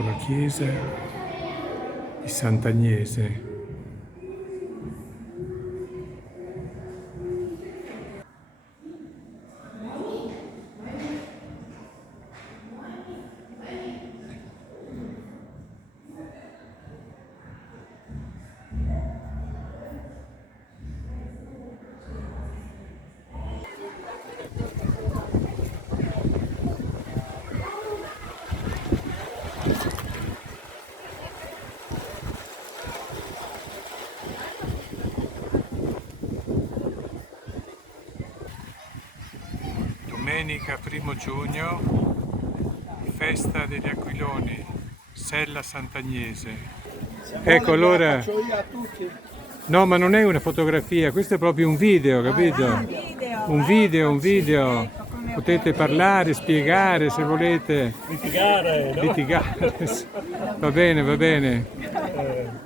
Ecco la chiesa di Sant'Agnese. Domenica 1° giugno, festa degli aquiloni, Sella Sant'Agnese. Ecco allora, Faccio io a tutti. no, ma non è una fotografia, questo è proprio un video, capito? Un video. Potete parlare, spiegare se volete. Litigare, no? Litigare. Va bene, va bene.